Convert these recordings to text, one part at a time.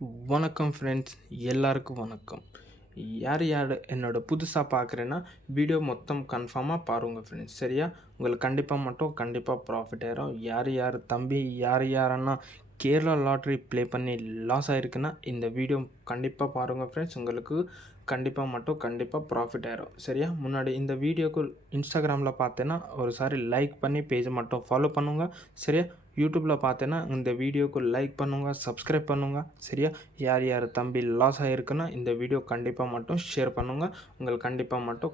வணக்கம் ஃப்ரெண்ட்ஸ், எல்லாருக்கும் வணக்கம். யார் யார் என்னோட புதுசாக பார்க்குறேன்னா வீடியோ மொத்தம் கன்ஃபார்மாக பாருங்கள் ஃப்ரெண்ட்ஸ். சரியா? உங்களுக்கு கண்டிப்பாக ப்ராஃபிட் ஆயிரும். யார் தம்பி யாரன்னா கேரளா லாட்ரி ப்ளே பண்ணி லாஸ் ஆகிருக்குன்னா இந்த வீடியோ கண்டிப்பாக பாருங்கள் ஃப்ரெண்ட்ஸ். உங்களுக்கு கண்டிப்பாக ப்ராஃபிட் ஆயிரும். சரியா? முன்னாடி இந்த வீடியோக்கு இன்ஸ்டாகிராமில் பார்த்தேன்னா ஒரு சாரி லைக் பண்ணி பேஜை மட்டும் ஃபாலோ பண்ணுங்க. சரியா? யூடியூப்பில் பார்த்தேன்னா இந்த வீடியோக்கு லைக் பண்ணுங்க, சப்ஸ்கிரைப் பண்ணுங்க. சரியா? யார் தம்பி லாஸ் ஆகிருக்குன்னா இந்த வீடியோ கண்டிப்பாக மட்டும் ஷேர் பண்ணுங்க. உங்களுக்கு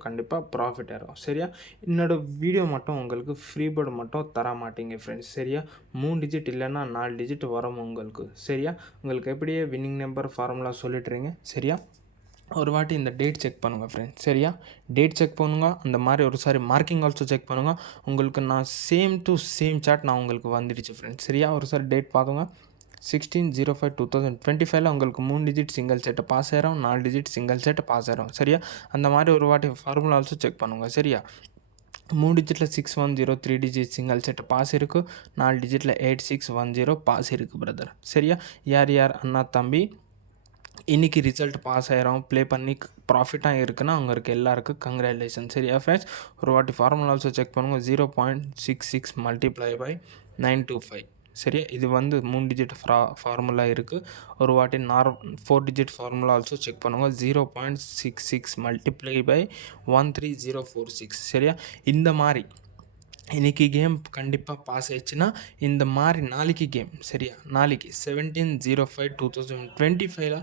கண்டிப்பாக ப்ராஃபிட் ஆயிரும். சரியா? என்னோடய வீடியோ மட்டும் உங்களுக்கு ஃப்ரீ பேர்டு மட்டும் தர மாட்டீங்க ஃப்ரெண்ட்ஸ். சரியா? 3 டிஜிட் இல்லைன்னா 4 டிஜிட் வரும் உங்களுக்கு. சரியா? உங்களுக்கு எப்படியே வின்னிங் நம்பர் ஃபார்முலா சொல்லிட்டுறீங்க. சரியா? ஒரு வாட்டி இந்த டேட் செக் பண்ணுங்கள் ஃப்ரெண்ட்ஸ். சரியா? டேட் செக் பண்ணுங்க. அந்த மாதிரி ஒரு சாரி மார்க்கிங் ஆல்சோ செக் பண்ணுங்கள். உங்களுக்கு நான் சேம் டு சேம் சார்ட் நான் உங்களுக்கு வந்துடுச்சு ஃப்ரெண்ட்ஸ். சரியா? ஒரு சாரி டேட் பார்த்துங்க. 16/05/2025 உங்களுக்கு 3 டிஜிட் சிங்கிள் செட்டு பாஸ் ஆயிரும், 4 டிஜிட் சிங்கிள் செட்டு பாஸ் ஆயிரும். சரியா? அந்த மாதிரி ஒரு வாட்டி ஃபார்முலா ஆல்சோ செக் பண்ணுங்கள். சரியா? 3 டிஜிட்டில் 610, 3 டிஜிட் சிங்கிள் செட்டு பாஸ் இருக்குது, 4 டிஜிட்டில் 8610 பாஸ் இருக்குது பிரதர். சரியா? யார் அண்ணா தம்பி இன்றைக்கி ரிசல்ட் பாஸ் ஆயிரும், ப்ளே பண்ணி ப்ராஃபிட்டாக இருக்குன்னா அவங்களுக்கு எல்லாருக்கும் கங்க்ராச்சுலேஷன். சரியா ஃப்ரெண்ட்ஸ்? ஒரு வாட்டி ஃபார்முலா ஆல்சோ செக் பண்ணுங்கள். 0.66 × 925. சரியா? இது 3 டிஜிட் ஃபார்முலா இருக்குது. ஒரு வாட்டி 4 டிஜிட் ஃபார்முலா ஆல்சோ செக் பண்ணுங்கள். 0.66 × 13046. சரியா? இந்த மாதிரி இன்றைக்கி கேம் கண்டிப்பாக பாஸ் ஆயிடுச்சுன்னா இந்த மாதிரி நாளைக்கு கேம். சரியா? நாளைக்கு 17/05/2025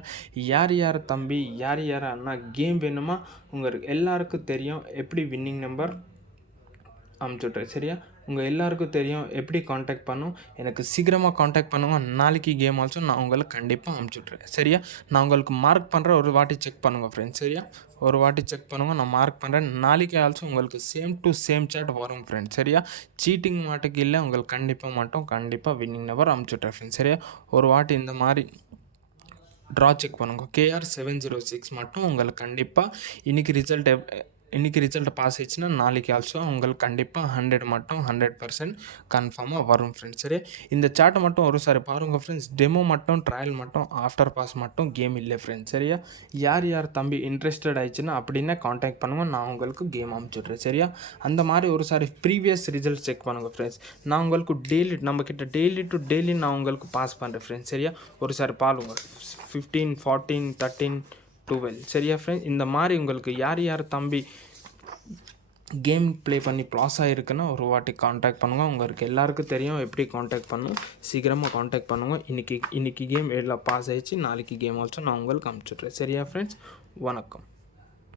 யார் தம்பி யார் அண்ணா கேம் வேணுமா உங்களுக்கு எல்லாருக்கும் தெரியும் எப்படி வின்னிங் நம்பர் அமுச்சுட்றேன். சரியா? உங்கள் எல்லாருக்கும் தெரியும் எப்படி காண்டாக்ட் பண்ணும். எனக்கு சீக்கிரமாக காண்டாக்ட் பண்ணுங்க. நாளைக்கு கேம் ஆல்சோ நான் உங்களுக்கு கண்டிப்பாக அமுச்சுட்றேன். சரியா? நான் உங்களுக்கு மார்க் பண்ணுறேன், ஒரு வாட்டி செக் பண்ணுங்கள் ஃப்ரெண்ட்ஸ். சரியா? ஒரு வாட்டி செக் பண்ணுங்கள், நான் மார்க் பண்ணுறேன். நாளைக்கு ஆல்சோ உங்களுக்கு சேம் டு சேம் சாட் வரும் ஃப்ரெண்ட்ஸ். சரியா? சீட்டிங் மாட்டுக்கு இல்லை, உங்களுக்கு கண்டிப்பாக வின்னிங் நம்பர் அமுச்சுட்றேன் ஃப்ரெண்ட்ஸ். சரியா? ஒரு வாட்டி இந்த மாதிரி ட்ரா செக் பண்ணுங்க. KR 706 மட்டும் உங்களுக்கு கண்டிப்பாக இன்றைக்கி ரிசல்ட் பாஸ் ஆயிடுச்சுன்னா நாளைக்கு ஆல்சோ உங்களுக்கு கண்டிப்பாக 100% கன்ஃபார்மாக வரும் ஃப்ரெண்ட்ஸ். சரி? இந்த சார்ட்டை மட்டும் ஒரு சாரி பாருங்கள் ஃப்ரெண்ட்ஸ். டெமோ மட்டும், ட்ரையல் மட்டும், ஆஃப்டர் பாஸ் மட்டும் கேம் இல்லை ஃப்ரெண்ட்ஸ். சரியா? யார் தம்பி இன்ட்ரெஸ்டட் ஆயிடுச்சுன்னா அப்படின்னா காண்டாக்ட் பண்ணுங்கள், நான் உங்களுக்கு கேம் அமுச்சுட்றேன். சரியா? அந்த மாதிரி ஒரு சாரி ப்ரீவியஸ் ரிசல்ட் செக் பண்ணுங்கள் ஃப்ரெண்ட்ஸ். நான் உங்களுக்கு நம்மக்கிட்ட டெய்லி டு டெய்லி நான் உங்களுக்கு பாஸ் பண்ணுறேன் ஃப்ரெண்ட்ஸ். சரியா? ஒரு சாரி பாருங்க. 15, 14, 13, 12. சரியா ஃப்ரெண்ட்ஸ்? இந்த மாதிரி உங்களுக்கு யார் தம்பி கேம் ப்ளே பண்ணி ப்ளாஸ் ஆகிருக்குன்னா ஒரு வாட்டி காண்டாக்ட் பண்ணுங்கள். உங்களுக்கு எல்லாருக்கும் தெரியும் எப்படி காண்டாக்ட் பண்ணணும். சீக்கிரமாக காண்டாக்ட் பண்ணுங்கள். இன்றைக்கி கேம் எல்லாம் பாஸ் ஆகிடுச்சு. நாளைக்கு கேம் ஆல்சோ நான் உங்களுக்கு அனுப்பிச்சுட்றேன். சரியா ஃப்ரெண்ட்ஸ்? வணக்கம்.